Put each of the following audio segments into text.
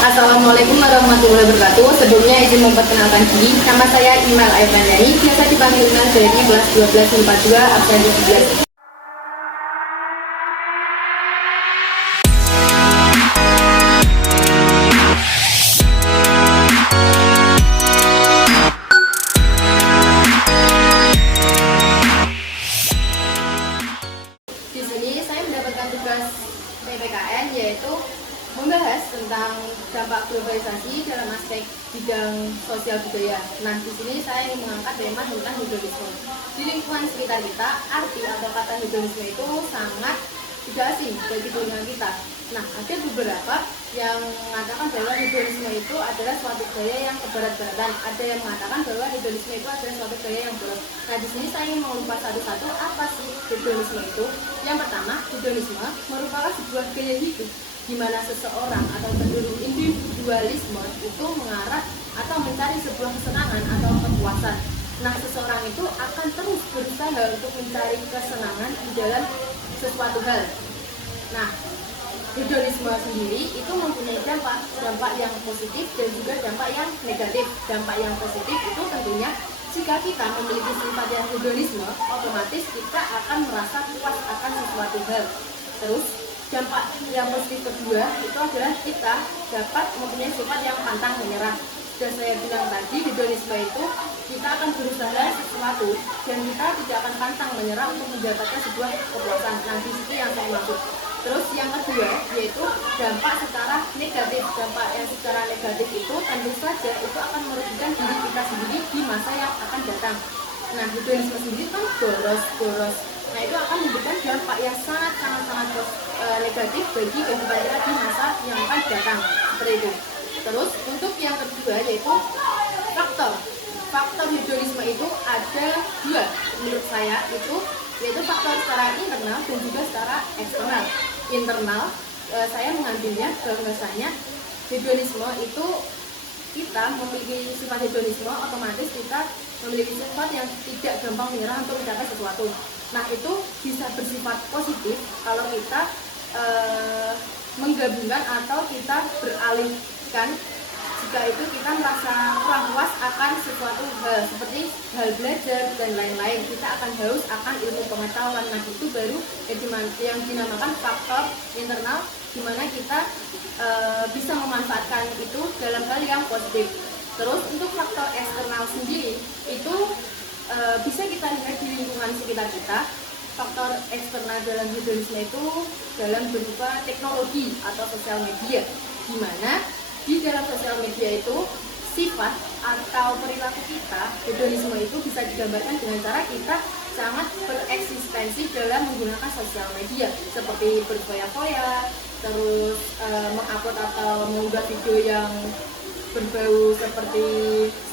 Assalamualaikum warahmatullahi wabarakatuh. Sebelumnya izin memperkenalkan diri. Nama saya Imal Aifandani, biasa dipanggil Imal dari kelas 12 IPA 2 absen 17. Di sini saya mendapatkan tugas PPKN yaitu membahas tentang dampak globalisasi dalam aspek bidang sosial budaya. Nah, di sini saya ingin mengangkat tema tentang hedonisme. Di lingkungan sekitar kita, arti atau kata hedonisme itu sangat tidak asing bagi dunia kita. Nah, ada beberapa yang mengatakan bahwa hedonisme itu adalah suatu gaya yang keberat-beratan. Ada yang mengatakan bahwa hedonisme itu adalah suatu gaya yang boros. Nah, di sini saya ingin mengupas satu-satu apa sih hedonisme itu. Yang pertama, hedonisme merupakan sebuah gaya hidup di mana seseorang atau cenderung individualisme itu mengarah atau mencari sebuah kesenangan atau kepuasan. Nah, seseorang itu akan terus berusaha untuk mencari kesenangan di dalam sesuatu hal. Nah, hedonisme sendiri itu mempunyai dampak yang positif dan juga dampak yang negatif. Dampak yang positif itu tentunya jika kita memiliki sifat yang hedonisme, otomatis kita akan merasa puas akan sesuatu hal. Terus dampak yang positif kedua itu adalah kita dapat mempunyai sifat yang pantang menyerah. Sudah saya bilang tadi, hedonisme itu kita akan berusaha sesuatu dan kita tidak akan pantang menyerah untuk mendapatkan sebuah kepuasan. Nah, di situ yang saya maksud. Terus yang kedua yaitu dampak secara negatif. Dampak yang secara negatif itu tentu saja itu akan merugikan diri kita sendiri di masa yang akan datang. Nah, hedonisme sendiri kan boros. Nah, itu akan memberikan dampak yang sangat negatif bagi kehidupan kita di masa yang akan datang. Seperti itu. Terus untuk yang kedua yaitu faktor hedonisme itu ada dua menurut saya, yaitu faktor secara internal dan juga secara eksternal. Internal, saya mengambilnya bahwasanya hedonisme itu kita memiliki sifat hedonisme, otomatis kita memiliki sifat yang tidak gampang menyerah untuk mencapai sesuatu. Nah, itu bisa bersifat positif kalau kita menggabungkan atau kita beralihkan jika itu kita merasa kurang puas akan sesuatu hal seperti hal belajar dan lain-lain, kita akan haus akan ilmu pengetahuan. Nah, itu baru yang dinamakan faktor internal, di mana kita bisa memanfaatkan itu dalam hal yang positif. Terus untuk faktor eksternal sendiri itu bisa kita lihat di lingkungan sekitar kita. Faktor eksternal dalam hedonisme itu dalam berupa teknologi atau sosial media, di mana di dalam sosial media itu sifat atau perilaku kita, hedonisme itu bisa digambarkan dengan cara kita sangat bereksistensi dalam menggunakan sosial media, seperti berfoya-foya, terus mengupload atau mengunggah video yang berbau seperti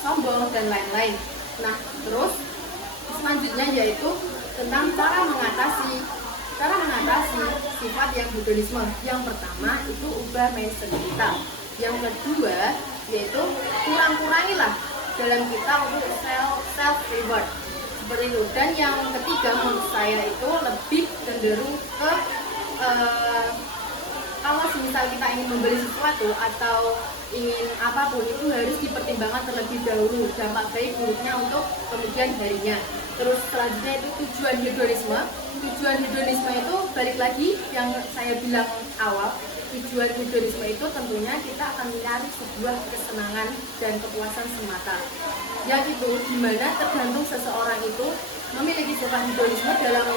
sombong dan lain-lain. Nah, terus selanjutnya yaitu tentang cara mengatasi sifat yang hedonisme. Yang pertama itu ubah mindset kita. Yang kedua yaitu kurang-kurangilah dalam kita untuk self reward seperti itu. Dan yang ketiga menurut saya itu lebih cenderung ke kalau misal kita ingin membeli sesuatu atau ingin apapun itu harus dipertimbangkan terlebih dahulu dampak baik buruknya untuk kemudian harinya. Terus selanjutnya itu tujuan hedonisme. Tujuan hedonisme itu balik lagi yang saya bilang awal. Tujuan hedonisme itu tentunya kita akan mencari sebuah kesenangan dan kepuasan semata. Yang itu dimana tergantung seseorang itu memiliki sifat hedonisme dalam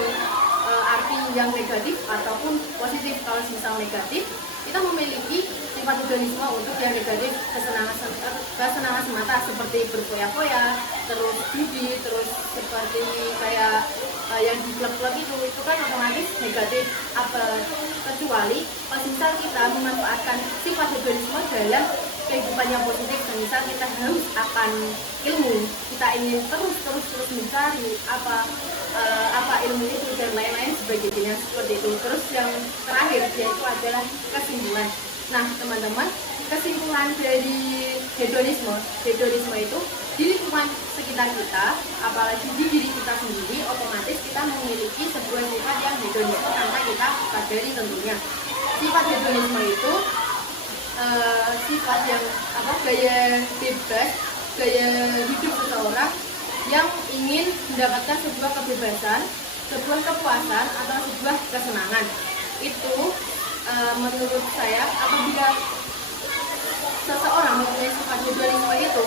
arti yang negatif ataupun positif. Kalau misal negatif, kita memiliki sifat hedonisme untuk yang negatif, kesenangan semata seperti berfoya-foya, terus judi, terus seperti kayak yang di klub-klub itu kan otomatis negatif. Kecuali pas misal kita memanfaatkan sifat hedonisme dalam kehidupan yang positif, misal kita haus akan ilmu, kita ingin terus mencari apa ilmu itu dan lain-lain sebagainya seperti itu. Terus yang terakhir yaitu adalah kesimpulan. Nah, teman-teman, kesimpulan dari hedonisme itu di lingkungan sekitar kita, apalagi di diri kita sendiri, otomatis kita memiliki sebuah sifat yang hedonisme tanpa kita sadari tentunya. Sifat hedonisme itu sifat yang gaya bebas, gaya hidup seseorang yang ingin mendapatkan sebuah kebebasan, sebuah kepuasan atau sebuah kesenangan. Itu menurut saya apabila seseorang mempunyai sifat hedonisme itu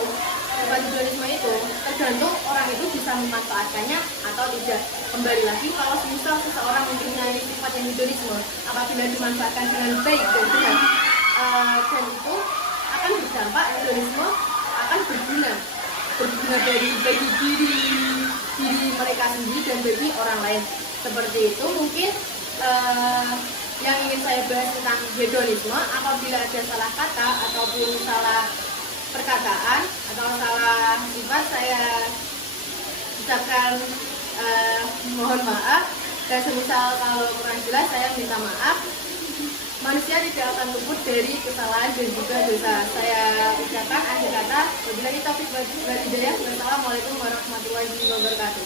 tergantung orang itu bisa memanfaatkannya atau tidak. Kembali lagi, kalau misal seseorang mempunyai sifat yang hedonisme, apabila dimanfaatkan dengan baik dan benar, dan itu akan berdampak, hedonisme akan berguna bagi diri mereka sendiri dan bagi orang lain. Seperti itu mungkin yang ingin saya bahas tentang hedonisme. Apabila ada salah kata ataupun salah perkataan atau salah sifat, saya ucapkan mohon maaf, dan semisal kalau kurang jelas saya minta maaf. Manusia tidak akan luput dari kesalahan dan juga dosa. Saya ucapkan akhir kata, wabillahi taufiq wal hidayah. Wassalamualaikum warahmatullahi wabarakatuh.